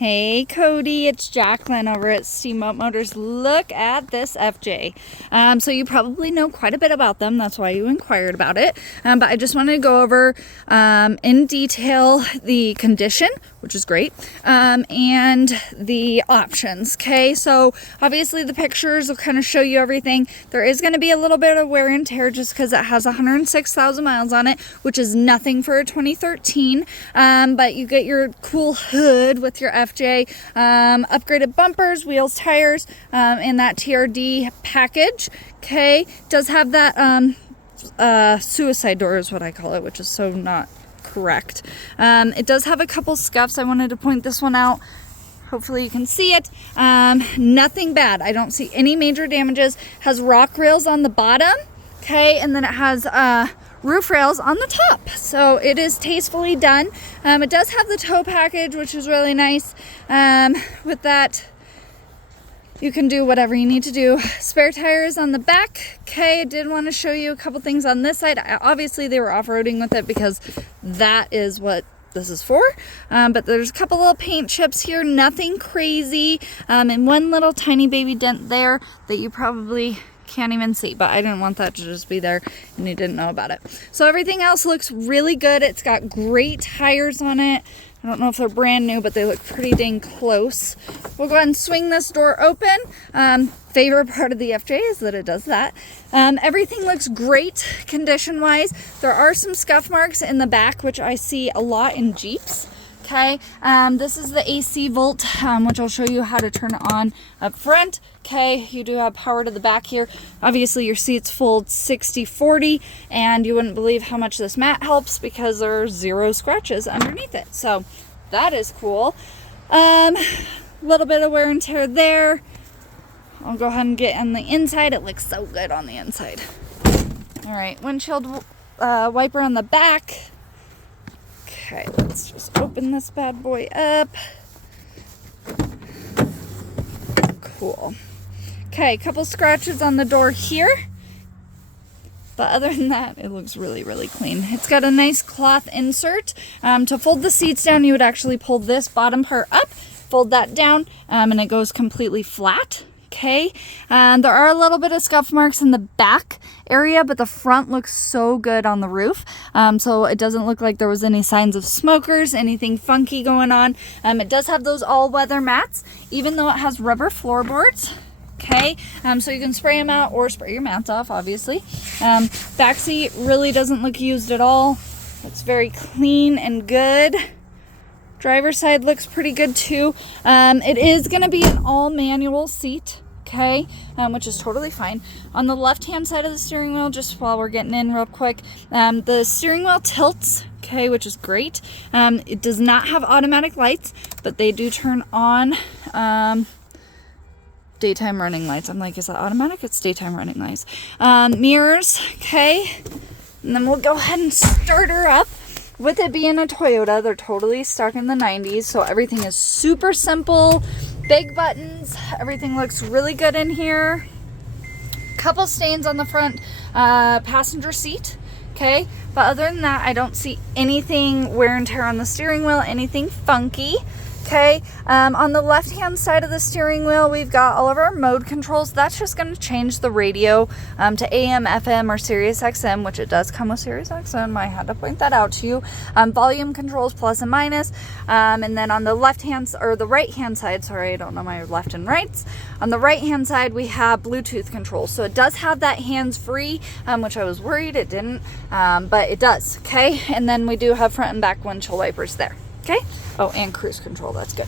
Hey Cody, it's Jacqueline over at Steamboat Motors. Look at this FJ. So you probably know quite a bit about them. That's why you inquired about it. But I just wanted to go over in detail the condition, which is great, and the options. Okay, so obviously the pictures will kind of show you everything. There is going to be a little bit of wear and tear just because it has 106,000 miles on it, which is nothing for a 2013. But you get your cool hood with your FJ, upgraded bumpers, wheels, tires, and that TRD package. Okay, does have that suicide door is what I call it, which is so not correct. It does have a couple scuffs. I wanted to point this one out. Hopefully you can see it. Nothing bad. I don't see any major damages. Has rock rails on the bottom. Okay, and then it has roof rails on the top. So it is tastefully done. It does have the tow package, which is really nice. With that, you can do whatever you need to do. Spare tires on the back. Okay, I did want to show you a couple things on this side. Obviously, they were off-roading with it because that is what this is for. But there's a couple little paint chips here, nothing crazy. And one little tiny baby dent there that you probably can't even see, but I didn't want that to just be there and you didn't know about it. So everything else looks really good. It's got great tires on it. I don't know if they're brand new, but they look pretty dang close. We'll go ahead and swing this door open. Favorite part of the FJ is that it does that. Everything looks great condition-wise. There are some scuff marks in the back, which I see a lot in Jeeps. Okay, this is the AC Volt, which I'll show you how to turn on up front. Okay, you do have power to the back here. Obviously your seats fold 60/40, and you wouldn't believe how much this mat helps because there are 0 scratches underneath it. So that is cool. Little bit of wear and tear there. I'll go ahead and get on the inside. It looks so good on the inside. All right, windshield wiper on the back. Okay, let's just open this bad boy up. Cool. Okay, a couple scratches on the door here. But other than that, it looks really, really clean. It's got a nice cloth insert. To fold the seats down, you would actually pull this bottom part up, fold that down, and it goes completely flat. Okay, there are a little bit of scuff marks in the back area, but the front looks so good on the roof. So it doesn't look like there was any signs of smokers, anything funky going on. It does have those all-weather mats, even though it has rubber floorboards. Okay, so you can spray them out or spray your mats off, obviously. Back seat really doesn't look used at all. It's very clean and good. Driver's side looks pretty good too. It is going to be an all-manual seat, okay, which is totally fine. On the left-hand side of the steering wheel, just while we're getting in real quick, the steering wheel tilts, okay, which is great. It does not have automatic lights, but they do turn on daytime running lights. I'm like, is that automatic? It's daytime running lights. Mirrors, okay, and then we'll go ahead and start her up. With it being a Toyota, they're totally stuck in the 90s, so everything is super simple. Big buttons. Everything looks really good in here. Couple stains on the front passenger seat. Okay, but other than that, I don't see anything wear and tear on the steering wheel, anything funky. Okay, on the left-hand side of the steering wheel, we've got all of our mode controls. That's just going to change the radio to AM, FM, or Sirius XM, which it does come with Sirius XM. I had to point that out to you. Volume controls, plus and minus. And then on the left-hand, or the right-hand side, sorry, I don't know my left and rights. On the right-hand side, we have Bluetooth controls. So it does have that hands-free, which I was worried it didn't, but it does, okay? And then we do have front and back windshield wipers there. Okay. Oh, and cruise control. That's good.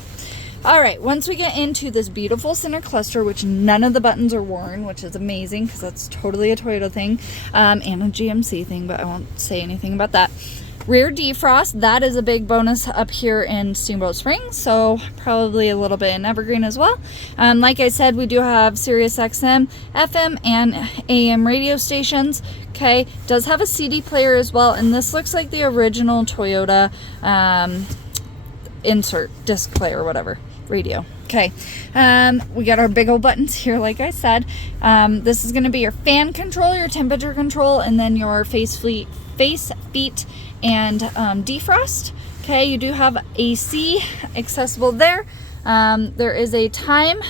All right. Once we get into this beautiful center cluster, which none of the buttons are worn, which is amazing because that's totally a Toyota thing, and a GMC thing, but I won't say anything about that. Rear defrost, that is a big bonus up here in Steamboat Springs, so probably a little bit in Evergreen as well. Like I said, we do have Sirius XM, FM, and AM radio stations. Okay, does have a CD player as well, and this looks like the original Toyota insert disc player or whatever radio. Okay, we got our big old buttons here, like I said. This is going to be your fan control, your temperature control, and then your face, feet, and defrost. Okay, you do have AC accessible there. There is a time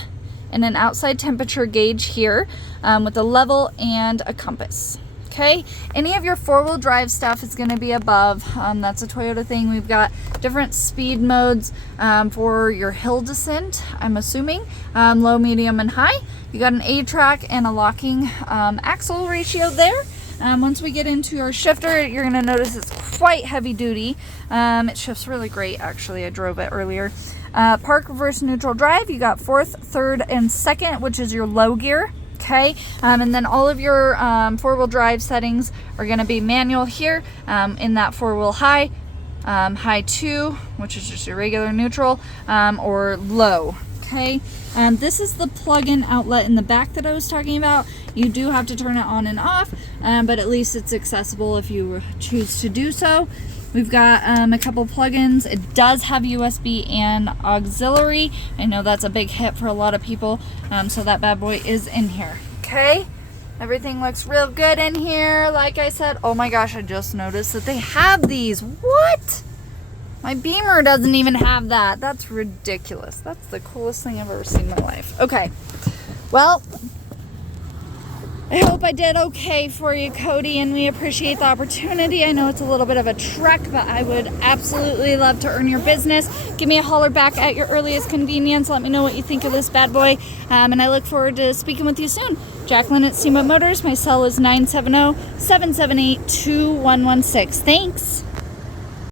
and an outside temperature gauge here with a level and a compass. Okay, any of your four-wheel drive stuff is going to be above. That's a Toyota thing. We've got different speed modes for your hill descent, I'm assuming, low, medium, and high. You got an A-track and a locking axle ratio there. Once we get into our shifter, you're going to notice it's quite heavy duty. It shifts really great, actually. I drove it earlier. Park, reverse, neutral drive. You got fourth, third, and second, which is your low gear. Okay, and then all of your four-wheel drive settings are going to be manual here in that four-wheel high, high 2, which is just your regular neutral, or low. Okay, and this is the plug-in outlet in the back that I was talking about. You do have to turn it on and off, but at least it's accessible if you choose to do so. We've got a couple plugins. It does have USB and auxiliary. I know that's a big hit for a lot of people, so that bad boy is in here. Okay, everything looks real good in here. Like I said, oh my gosh, I just noticed that they have these. What? My Beamer doesn't even have that. That's ridiculous. That's the coolest thing I've ever seen in my life. Okay, well, I hope I did okay for you, Cody, and we appreciate the opportunity. I know it's a little bit of a trek, but I would absolutely love to earn your business. Give me a holler back at your earliest convenience. Let me know what you think of this bad boy, and I look forward to speaking with you soon. Jacqueline at Steamboat Motors. My cell is 970-778-2116. Thanks.